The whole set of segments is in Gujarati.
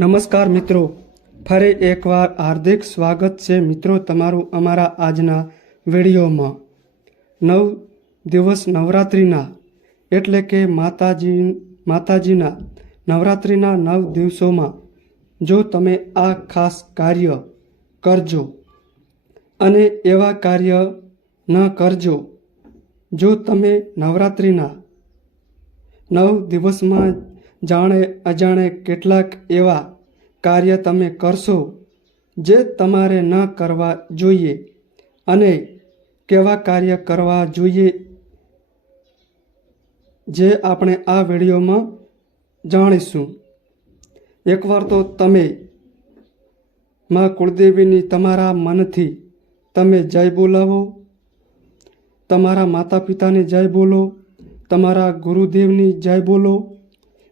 નમસ્કાર મિત્રો. ફરી એકવાર હાર્દિક સ્વાગત છે મિત્રો તમારું અમારા આજના વિડીયોમાં. નવ દિવસ નવરાત્રિના, એટલે કે માતાજી, માતાજીના નવરાત્રિના નવ દિવસોમાં જો તમે આ ખાસ કાર્ય કરજો અને એવા કાર્ય ન કરજો, જો તમે નવરાત્રિના નવ દિવસમાં જાણે અજાણે કેટલાક એવા કાર્ય તમે કરશો જે તમારે ન કરવા જોઈએ અને કેવા કાર્ય કરવા જોઈએ જે આપણે આ વિડીયોમાં જાણીશું. એકવાર તો તમે માં કુળદેવીની તમારા મનથી તમે જય બોલાવો, તમારા માતા પિતાની જય બોલો, તમારા ગુરુદેવની જય બોલો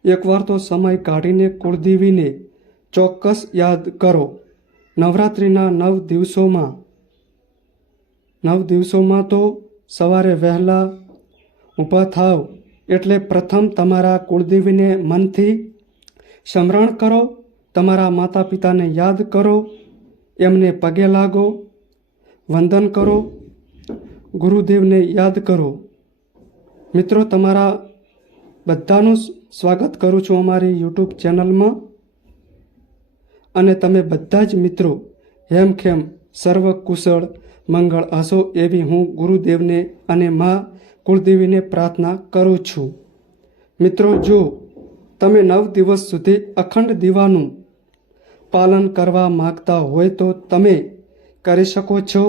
એકવાર તો સમય કાઢીને કુળદેવીને ચોક્કસ યાદ કરો. નવરાત્રિના નવ દિવસોમાં નવ દિવસોમાં તો સવારે વહેલા ઊભા થાવ એટલે પ્રથમ તમારા કુળદેવીને મનથી સ્મરણ કરો, તમારા માતા પિતાને યાદ કરો, એમને પગે લાગો, વંદન કરો, ગુરુદેવને યાદ કરો. મિત્રો, તમારા બધાનું સ્વાગત કરું છું અમારી યુટ્યુબ ચેનલમાં. અને તમે બધા જ મિત્રો હેમખેમ સર્વ કુશળ, મંગળ હશો એવી હું ગુરુદેવને અને મા કુળદેવીને પ્રાર્થના કરું છું. મિત્રો, જો તમે નવ દિવસ સુધી અખંડ દીવાનું પાલન કરવા માગતા હોય તો તમે કરી શકો છો.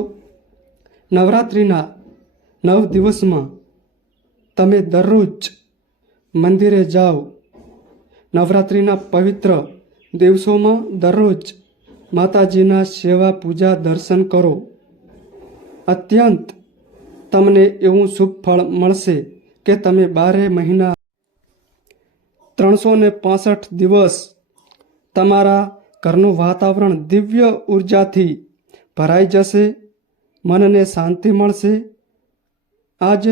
નવરાત્રિના નવ દિવસમાં તમે દરરોજ મંદિરે જાઓ. નવરાત્રિના પવિત્ર દિવસોમાં દરરોજ માતાજીના સેવા પૂજા દર્શન કરો. અત્યંત તમને એવું શુભ ફળ મળશે કે તમે બારે મહિના ત્રણસો ને પાસઠ દિવસ તમારા ઘરનું વાતાવરણ દિવ્ય ઉર્જાથી ભરાઈ જશે, મનને શાંતિ મળશે, આજ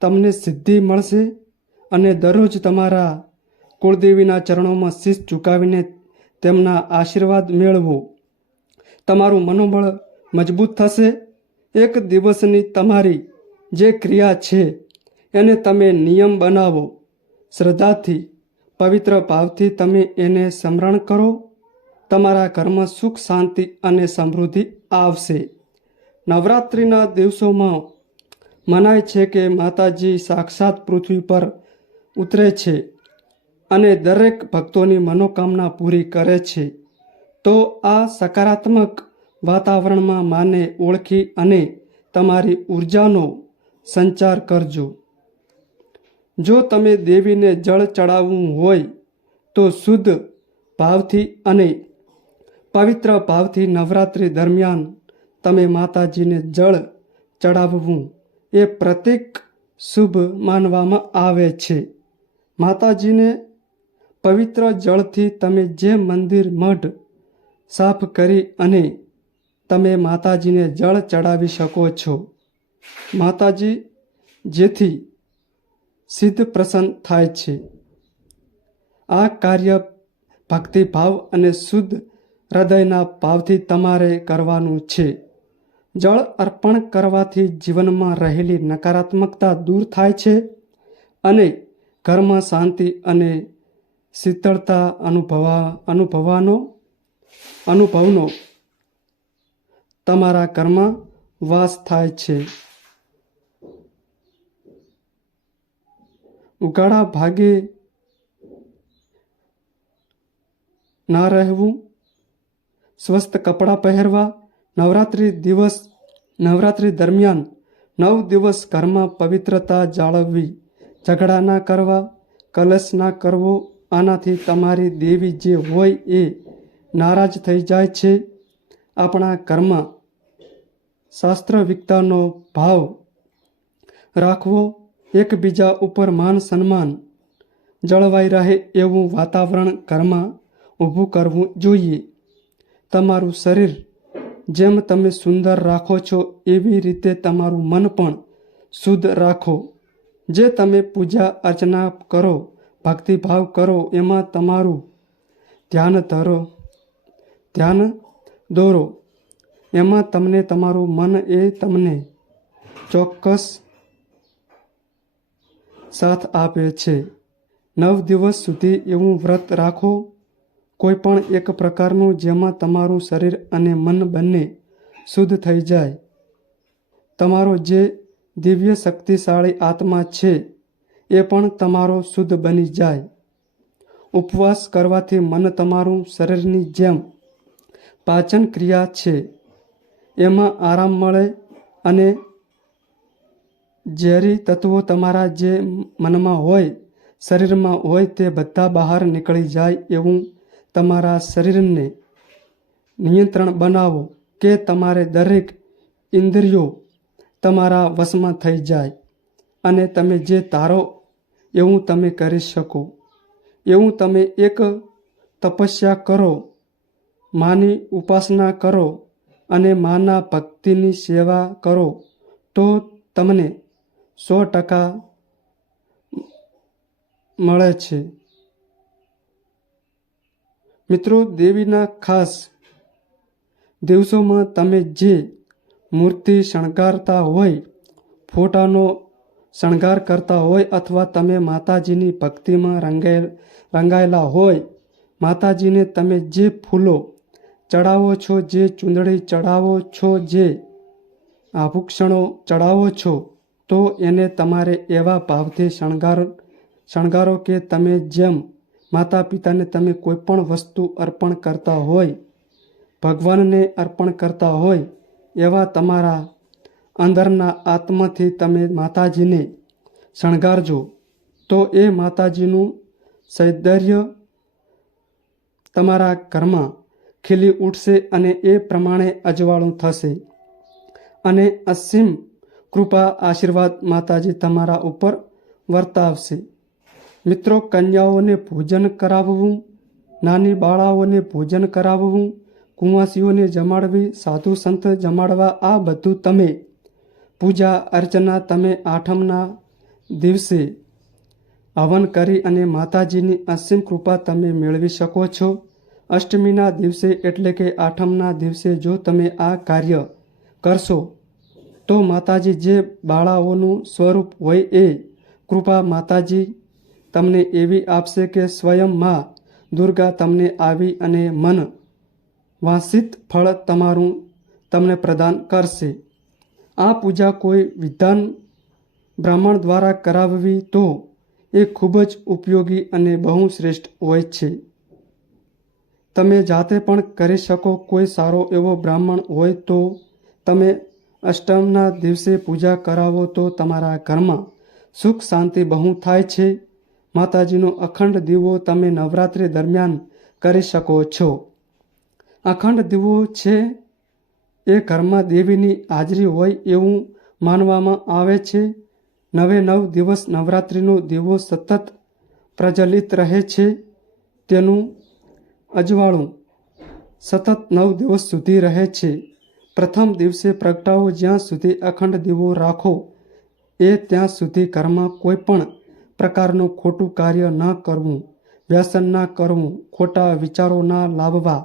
તમને સિદ્ધિ મળશે. અને દરરોજ તમારા કુળદેવીના ચરણોમાં શીશ ઝુકાવીને તેમના આશીર્વાદ મેળવો. તમારું મનોબળ મજબૂત થશે. એક દિવસની તમારી જે ક્રિયા છે, એને તમે નિયમ બનાવો. શ્રદ્ધાથી, પવિત્ર ભાવથી તમે એને સ્મરણ કરો. તમારા ઘરમાં સુખ, શાંતિ અને સમૃદ્ધિ આવશે. નવરાત્રિના દિવસોમાં મનાય છે કે માતાજી સાક્ષાત પૃથ્વી પર ઉતરે છે અને દરેક ભક્તોની મનોકામના પૂરી કરે છે, તો આ સકારાત્મક વાતાવરણમાં માને ઓળખી અને તમારી ઉર્જાનો સંચાર કરજો. જો તમે દેવીને જળ ચડાવવું હોય, તો શુદ્ધ ભાવથી અને પવિત્ર ભાવથી નવરાત્રિ દરમિયાન તમે માતાજીને જળ ચડાવવું એ પ્રતિક શુભ માનવામાં આવે છે. માતાજીને પવિત્ર જળથી તમે જે મંદિર મઢ સાફ કરી અને તમે માતાજીને જળ ચડાવી શકો છો. માતાજી જેથી સિદ્ધ પ્રસન્ન થાય છે. આ કાર્ય ભક્તિભાવ અને શુદ્ધ હૃદયના ભાવથી તમારે કરવાનું છે. જળ અર્પણ કરવાથી જીવનમાં રહેલી નકારાત્મકતા દૂર થાય છે અને ઘરમાં શાંતિ અને શીતળતા અનુભવા, અનુભવાનો, અનુભવનો તમારા ઘરમાં વાસ થાય છે. ઉગાડા ભાગે ના રહેવું, સ્વસ્થ કપડાં પહેરવા, નવરાત્રિ દિવસ, નવરાત્રિ દરમિયાન નવ દિવસ ઘરમાં પવિત્રતા જાળવવી. ઝઘડા ના કરવા, કલશ ના કરવો, આનાથી તમારી દેવી જે હોય એ નારાજ થઈ જાય છે. આપણા ઘરમાં શાસ્ત્રવિકતાનો ભાવ રાખવો, એકબીજા ઉપર માન સન્માન જળવાઈ રહે એવું વાતાવરણ ઘરમાં ઊભું કરવું જોઈએ. તમારું શરીર જેમ તમે સુંદર રાખો છો, એવી રીતે તમારું મન પણ શુદ્ધ રાખો. જે તમે પૂજા અર્ચના કરો, ભક્તિભાવ કરો, એમાં તમારું ધ્યાન ધરો, ધ્યાન દોરો. એમાં તમને તમારું મન એ તમને ચોક્કસ સાથ આપે છે. નવ દિવસ સુધી એવું વ્રત રાખો. કોઈ પણ એક પ્રકારનું જેમાં તમારું શરીર અને મન બંને શુદ્ધ થઈ જાય. તમારો જે દિવ્ય શક્તિશાળી આત્મા છે, એ પણ તમારો શુદ્ધ બની જાય. ઉપવાસ કરવાથી મન તમારું શરીરની જેમ પાચન ક્રિયા છે. એમાં આરામ મળે અને ઝેરી તત્વો તમારા જે મનમાં હોય, શરીરમાં હોય તે બધા બહાર નીકળી જાય એવું તમારા શરીરને નિયંત્રણ બનાવો કે તમારે દરેક ઇન્દ્રિયો તમારા વશમાં થઈ જાય અને તમે જે તારો, એવું તમે કરી શકો. એવું તમે એક તપસ્યા કરો, માની ઉપાસના કરો અને માના ભક્તિની સેવા કરો, તો તમને સો ટકા મળે છે. મિત્રો, દેવીના ખાસ દિવસોમાં તમે જે મૂર્તિ શણગારતા હોય, ફોટાનો શણગાર કરતા હોય અથવા તમે માતાજીની ભક્તિમાં રંગાયેલ રંગાયેલા હોય, માતાજીને તમે જે ફૂલો ચડાવો છો, જે ચૂંદડી ચડાવો છો, જે આભૂષણો ચડાવો છો, તો એને તમારે એવા ભાવથી શણગાર, શણગારો કે તમે જેમ માતા પિતાને તમે કોઈ પણ વસ્તુ અર્પણ કરતા હોય, ભગવાનને અર્પણ કરતા હોય એવા તમારા અંદરના આત્માથી તમે માતાજીને શણગારજો. તો એ માતાજીનું સૌંદર્ય તમારા ઘરમાં ખીલી ઉઠશે અને એ પ્રમાણે અજવાળું થશે. અને અસીમ કૃપા આશીર્વાદ માતાજી તમારા ઉપર વર્તાવશે. મિત્રો, કન્યાઓને ભોજન કરાવવું, નાની બાળાઓને ભોજન કરાવવું કુંવાસીઓને જમાડવી, સાધુ સંત જમાડવા, આ બધું તમે પૂજા અર્ચના તમે આઠમના દિવસે હવન કરી અને માતાજીની અસીમ કૃપા તમે મેળવી શકો છો. અષ્ટમીના દિવસે એટલે કે આઠમના દિવસે જો તમે આ કાર્ય કરશો, તો માતાજી જે બાળાઓનું સ્વરૂપ હોય એ કૃપા માતાજી તમને એવી આપશે કે સ્વયં મા દુર્ગા તમને આવી અને મન વાંસિત ફળ તમારું તમને પ્રદાન કરશે. આ પૂજા કોઈ વિધાન બ્રાહ્મણ દ્વારા કરાવવી તો એ ખૂબ જ ઉપયોગી અને બહુ શ્રેષ્ઠ હોય છે. તમે જાતે પણ કરી શકો કોઈ સારો એવો બ્રાહ્મણ હોય તો તમે અષ્ટમના દિવસે પૂજા કરાવો તો તમારા ઘરમાં સુખ શાંતિ બહુ થાય છે. માતાજીનો અખંડ દીવો તમે નવરાત્રિ દરમિયાન કરી શકો છો. અખંડ દીવો છે, એ ઘરમાં દેવીની હાજરી હોય એવું માનવામાં આવે છે. નવે નવ દિવસ નવરાત્રિનો દીવો સતત પ્રજ્વલિત રહે છે. તેનું અજવાળું સતત નવ દિવસ સુધી રહે છે. પ્રથમ દિવસે પ્રગટાવો જ્યાં સુધી અખંડ દીવો રાખો, એ ત્યાં સુધી ઘરમાં કોઈ પણ પ્રકારનું ખોટું કાર્ય ન કરવું, વ્યસન ના કરવું, ખોટા વિચારો ના લાવવા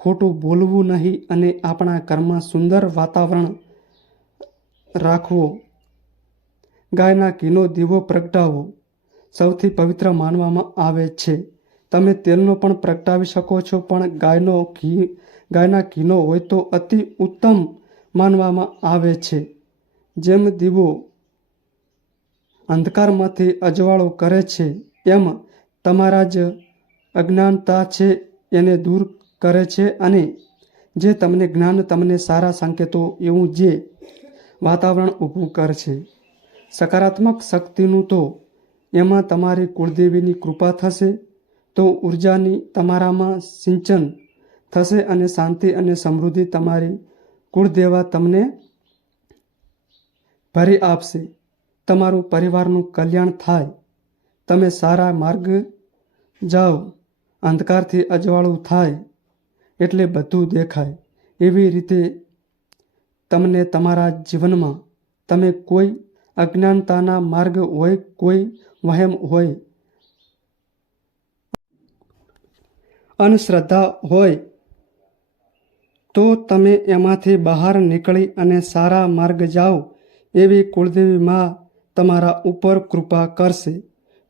ખોટું બોલવું નહીં અને આપણા ઘરમાં સુંદર વાતાવરણ રાખવો. ગાયના ઘીનો દીવો પ્રગટાવો સૌથી પવિત્ર માનવામાં આવે છે. તમે તેલનો પણ પ્રગટાવી શકો છો, પણ ગાયનો ઘી, ગાયના ઘીનો હોય તો અતિ ઉત્તમ માનવામાં આવે છે. જેમ દીવો અંધકારમાંથી અજવાળો કરે છે, એમ તમારા જ અજ્ઞાનતા છે, એને દૂર કરે છે અને જે તમને જ્ઞાન, તમને સારા સંકેતો એવું જે વાતાવરણ ઊભું કરશે સકારાત્મક શક્તિનું તો એમાં તમારી કુળદેવીની કૃપા થશે, તો ઉર્જાની તમારામાં સિંચન થશે અને શાંતિ અને સમૃદ્ધિ તમારી કુળદેવા તમને ભરી આપશે. તમારું પરિવારનું કલ્યાણ થાય. તમે સારા માર્ગ જાઓ. અંધકારથી અજવાળું થાય. એટલે બધું દેખાય. એવી રીતે તમને તમારા જીવનમાં તમે કોઈ અજ્ઞાનતાના માર્ગ હોય, કોઈ વહેમ હોય, અંધશ્રદ્ધા હોય, તો તમે એમાંથી બહાર નીકળી અને સારા માર્ગ જાઓ એવી કુળદેવી માં તમારા ઉપર કૃપા કરશે.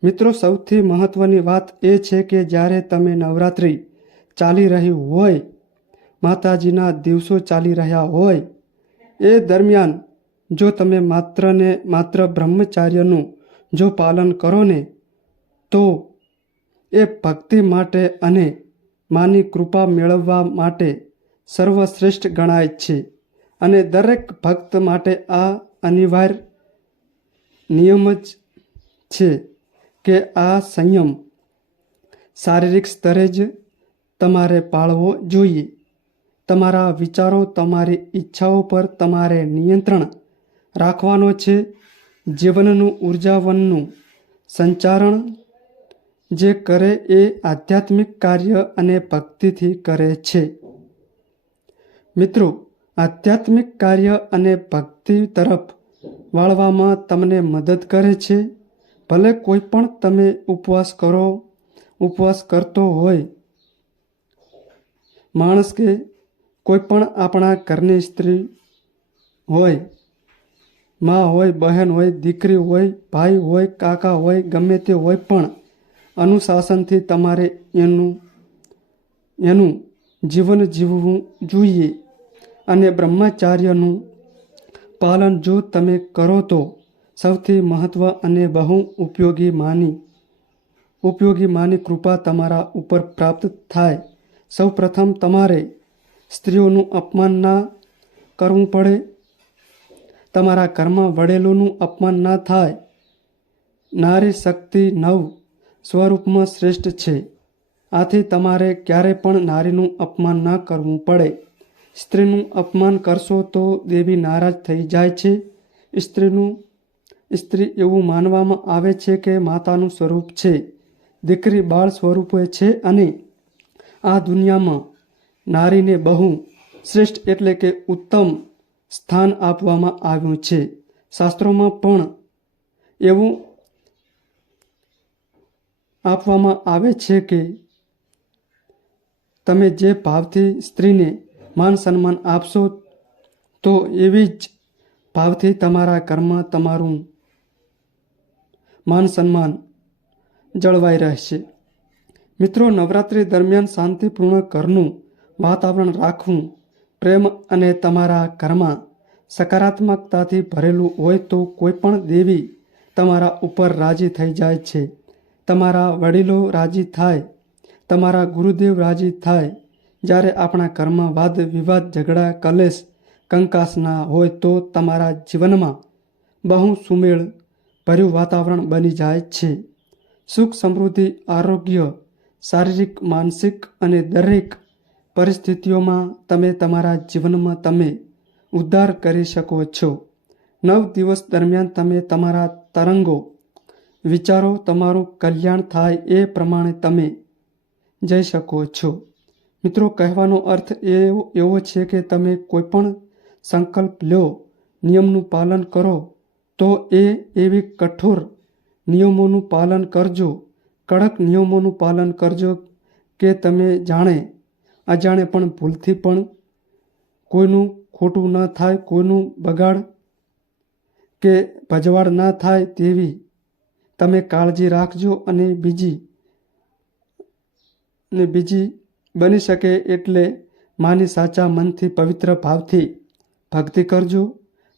મિત્રો, સૌથી મહત્વની વાત એ છે કે જ્યારે તમે નવરાત્રિ ચાલી રહી હોય, માતાજીના દિવસો ચાલી રહ્યા હોય, એ દરમિયાન જો તમે માત્ર ને માત્ર બ્રહ્મચાર્યનું જો પાલન કરો ને તો એ ભક્તિ માટે અને માની કૃપા મેળવવા માટે સર્વશ્રેષ્ઠ ગણાય છે. અને દરેક ભક્ત માટે આ અનિવાર્ય નિયમ જ છે કે આ સંયમ શારીરિક સ્તરે જ તમારે પાળવો જોઈએ. તમારા વિચારો તમારી ઈચ્છાઓ પર તમારે નિયંત્રણ રાખવાનો છે. જીવનનું ઉર્જાવનનું સંચારણ જે કરે એ આધ્યાત્મિક કાર્ય અને ભક્તિથી કરે છે. મિત્રો, આધ્યાત્મિક કાર્ય અને ભક્તિ તરફ વાળવામાં તમને મદદ કરે છે. ભલે કોઈ પણ તમે ઉપવાસ કરો, ઉપવાસ કરતો હોય માણસ કે કોઈ પણ આપણા ઘરની સ્ત્રી હોય, મા હોય, બહેન હોય, દીકરી હોય, ભાઈ હોય, કાકા હોય, ગમે તે હોય પણ અનુશાસનથી તમારે એનું એનું જીવન જીવવું જોઈએ અને બ્રહ્મચાર્યનું પાલન જો તમે કરો તો સૌથી મહત્ત્વ અને બહુ ઉપયોગી માની ઉપયોગી માની કૃપા તમારા ઉપર પ્રાપ્ત થાય. સૌ પ્રથમ તમારે સ્ત્રીઓનું અપમાન ના કરવું પડે. તમારા ઘરમાં વડેલોનું અપમાન ના થાય. નારી શક્તિ નવ સ્વરૂપમાં શ્રેષ્ઠ છે. આથી તમારે ક્યારે પણ નારીનું અપમાન ના કરવું પડે. સ્ત્રીનું અપમાન કરશો તો દેવી નારાજ થઈ જાય છે. સ્ત્રીનું, સ્ત્રી એવું માનવામાં આવે છે કે માતાનું સ્વરૂપ છે. દીકરી બાળ સ્વરૂપે છે અને આ દુનિયામાં નારીને બહુ શ્રેષ્ઠ એટલે કે ઉત્તમ સ્થાન આપવામાં આવ્યું છે. શાસ્ત્રોમાં પણ એવું આપવામાં આવે છે કે તમે જે ભાવથી સ્ત્રીને માન સન્માન આપશો, તો એવી જ ભાવથી તમારા ઘરમાં તમારું માન સન્માન જળવાઈ રહેશે. મિત્રો, નવરાત્રિ દરમિયાન શાંતિપૂર્ણ ઘરનું વાતાવરણ રાખવું, પ્રેમ અને તમારા ઘરમાં સકારાત્મકતાથી ભરેલું હોય તો કોઈ પણ દેવી તમારા ઉપર રાજી થઈ જાય છે. તમારા વડીલો રાજી થાય, તમારા ગુરુદેવ રાજી થાય. જ્યારે આપણા ઘરમાં વાદ વિવાદ ઝઘડા, કલેશ, કંકાસના હોય તો તમારા જીવનમાં બહુ સુમેળ ભર્યું વાતાવરણ બની જાય છે. સુખ સમૃદ્ધિ આરોગ્ય શારીરિક, માનસિક અને દરેક પરિસ્થિતિઓમાં તમે તમારા જીવનમાં તમે ઉદ્ધાર કરી શકો છો. નવ દિવસ દરમિયાન તમે તમારા તરંગો, વિચારો, તમારું કલ્યાણ થાય એ પ્રમાણે તમે જઈ શકો છો. મિત્રો, કહેવાનો અર્થ એવો એવો છે કે તમે કોઈપણ સંકલ્પ લો, નિયમનું પાલન કરો, તો એ એવી કઠોર નિયમોનું પાલન કરજો કડક નિયમોનું પાલન કરજો કે તમે જાણે, અજાણે પણ ભૂલથી પણ કોઈનું ખોટું ન થાય, કોઈનું બગાડ કે ભજવાડ ન થાય તેવી તમે કાળજી રાખજો અને બીજી, ને બીજી બની શકે એટલે માની સાચા મનથી, પવિત્ર ભાવથી ભક્તિ કરજો.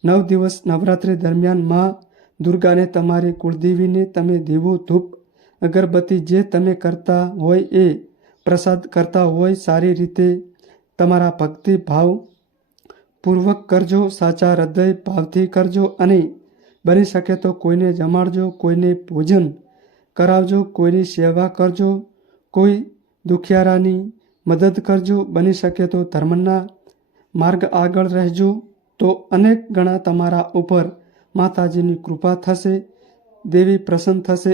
નવ દિવસ નવરાત્રિ દરમિયાનમાં દુર્ગાને તમારી કુળદેવીને તમે દીવો ધૂપ અગરબત્તી જે તમે કરતા હોય એ પ્રસાદ કરતા હોય સારી રીતે તમારા ભક્તિ ભાવ પૂર્વક કરજો, સાચા હૃદય ભાવથી કરજો અને બની શકે તો કોઈને જમાડજો, કોઈને ભોજન કરાવજો, કોઈની સેવા કરજો, કોઈ દુખિયારાની મદદ કરજો, બની શકે તો ધર્મના માર્ગ આગળ રહેજો. તો અનેક ગણા તમારા ઉપર માતાજીની કૃપા થશે, દેવી પ્રસન્ન થશે.